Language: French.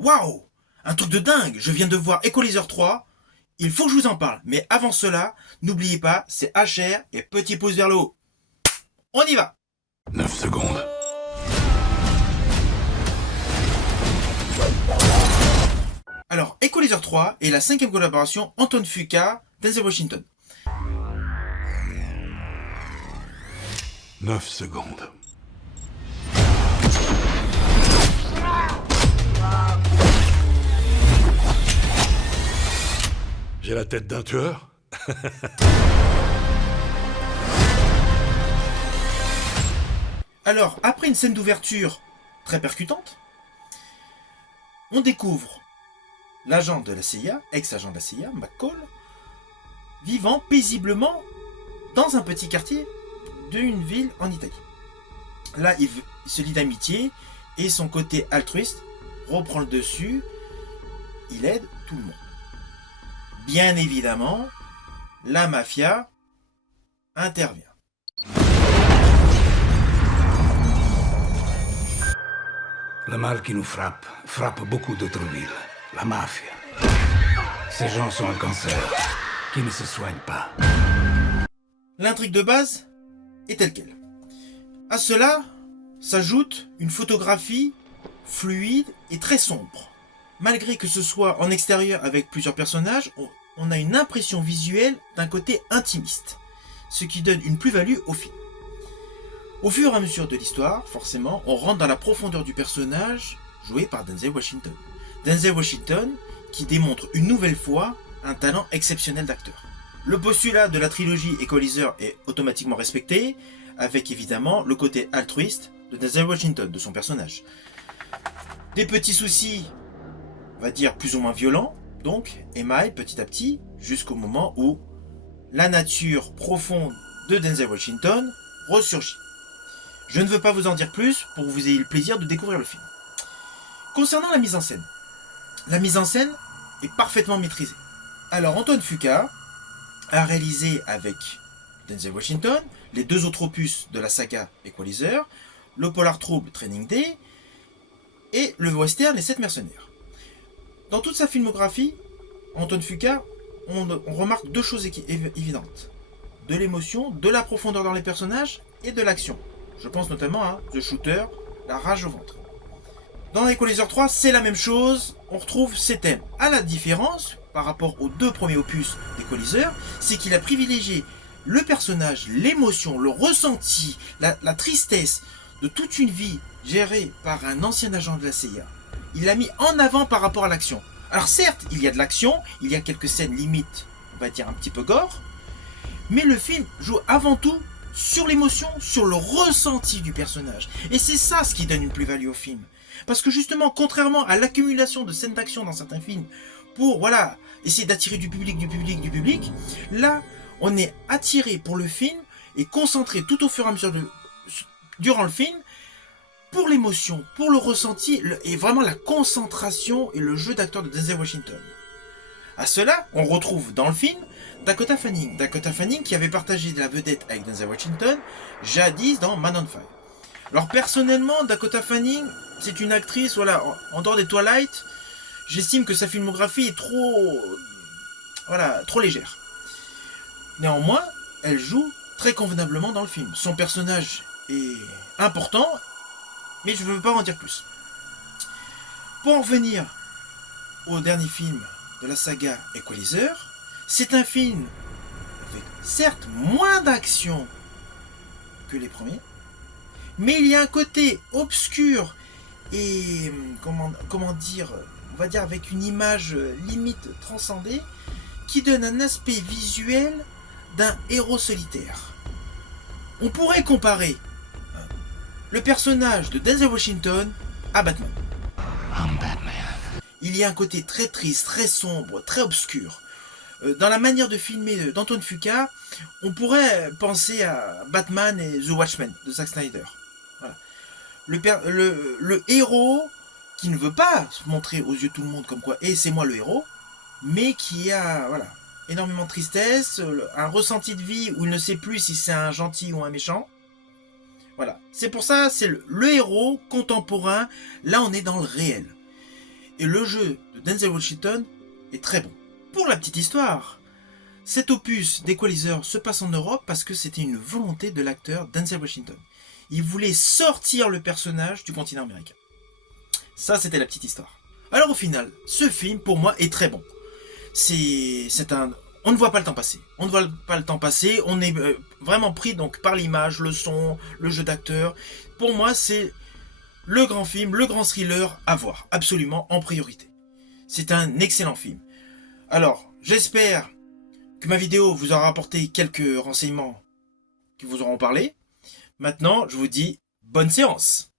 Waouh! Un truc de dingue! Je viens de voir Equalizer 3. Il faut que je vous en parle. Mais avant cela, n'oubliez pas, c'est HR et petit pouce vers le haut. On y va! 9 secondes. Alors, Equalizer 3 est la 5e collaboration Anton Fuqua, Denzel Washington. 9 secondes. J'ai la tête d'un tueur? Alors, après une scène d'ouverture très percutante, on découvre l'agent de la CIA, ex-agent de la CIA, McCall, vivant paisiblement dans un petit quartier d'une ville en Italie. Là, il se lie d'amitié et son côté altruiste reprend le dessus. Il aide tout le monde. Bien évidemment, la mafia intervient. Le mal qui nous frappe beaucoup d'autres villes. La mafia. Ces gens sont un cancer qui ne se soigne pas. L'intrigue de base est telle quelle. À cela s'ajoute une photographie fluide et très sombre. Malgré que ce soit en extérieur avec plusieurs personnages, on a une impression visuelle d'un côté intimiste, ce qui donne une plus-value au film. Au fur et à mesure de l'histoire, forcément, on rentre dans la profondeur du personnage joué par Denzel Washington. Denzel Washington qui démontre une nouvelle fois un talent exceptionnel d'acteur. Le postulat de la trilogie Equalizer est automatiquement respecté, avec évidemment le côté altruiste de Denzel Washington, de son personnage. Des petits soucis, on va dire plus ou moins violents, donc émaillent petit à petit, jusqu'au moment où la nature profonde de Denzel Washington ressurgit. Je ne veux pas vous en dire plus pour que vous ayez le plaisir de découvrir le film. Concernant la mise en scène est parfaitement maîtrisée. Alors Anton Fuqua a réalisé avec Denzel Washington les deux autres opus de la saga Equalizer, le polar trouble Training Day et le western Les 7 mercenaires. Dans toute sa filmographie, Anton Fuqua, on remarque deux choses évidentes. De l'émotion, de la profondeur dans les personnages et de l'action. Je pense notamment à The Shooter, La rage au ventre. Dans Equalizer 3, c'est la même chose, on retrouve ces thèmes. À la différence, par rapport aux deux premiers opus d'Equalizer, c'est qu'il a privilégié le personnage, l'émotion, le ressenti, la tristesse de toute une vie gérée par un ancien agent de la CIA. Il l'a mis en avant par rapport à l'action. Alors certes, il y a de l'action, il y a quelques scènes limites, on va dire un petit peu gore, mais le film joue avant tout sur l'émotion, sur le ressenti du personnage. Et c'est ça ce qui donne une plus-value au film. Parce que justement, contrairement à l'accumulation de scènes d'action dans certains films, pour voilà essayer d'attirer du public, là, on est attiré pour le film et concentré tout au fur et à mesure durant le film pour l'émotion, pour le ressenti et vraiment la concentration et le jeu d'acteur de Denzel Washington. À cela, on retrouve dans le film Dakota Fanning. Dakota Fanning qui avait partagé la vedette avec Denzel Washington jadis dans Man on Fire. Alors personnellement, Dakota Fanning, c'est une actrice, voilà, en dehors des Twilight, j'estime que sa filmographie est trop légère. Néanmoins, elle joue très convenablement dans le film. Son personnage est important, mais je ne veux pas en dire plus. Pour en revenir au dernier film de la saga Equalizer, c'est un film avec certes moins d'action que les premiers, mais il y a un côté obscur et comment dire, on va dire avec une image limite transcendée qui donne un aspect visuel d'un héros solitaire. On pourrait comparer le personnage de Denzel Washington à Batman. I'm Batman. Il y a un côté très triste, très sombre, très obscur. Dans la manière de filmer d'Anton Fuqua, on pourrait penser à Batman et The Watchmen de Zack Snyder. Voilà. Le héros qui ne veut pas se montrer aux yeux de tout le monde comme quoi et c'est moi le héros, mais qui a énormément de tristesse, un ressenti de vie où il ne sait plus si c'est un gentil ou un méchant. Voilà. C'est pour ça, c'est le héros contemporain. Là, on est dans le réel. et le jeu de Denzel Washington est très bon. Pour la petite histoire, cet opus d'Equalizer se passe en Europe parce que c'était une volonté de l'acteur Denzel Washington. Il voulait sortir le personnage du continent américain. Ça, c'était la petite histoire. Alors au final, ce film, pour moi, est très bon. On ne voit pas le temps passer. On ne voit pas le temps passer. On est vraiment pris donc par l'image, le son, le jeu d'acteur. Pour moi, c'est le grand film, le grand thriller à voir, absolument en priorité. C'est un excellent film. Alors, j'espère que ma vidéo vous aura apporté quelques renseignements qui vous auront parlé. Maintenant, je vous dis bonne séance.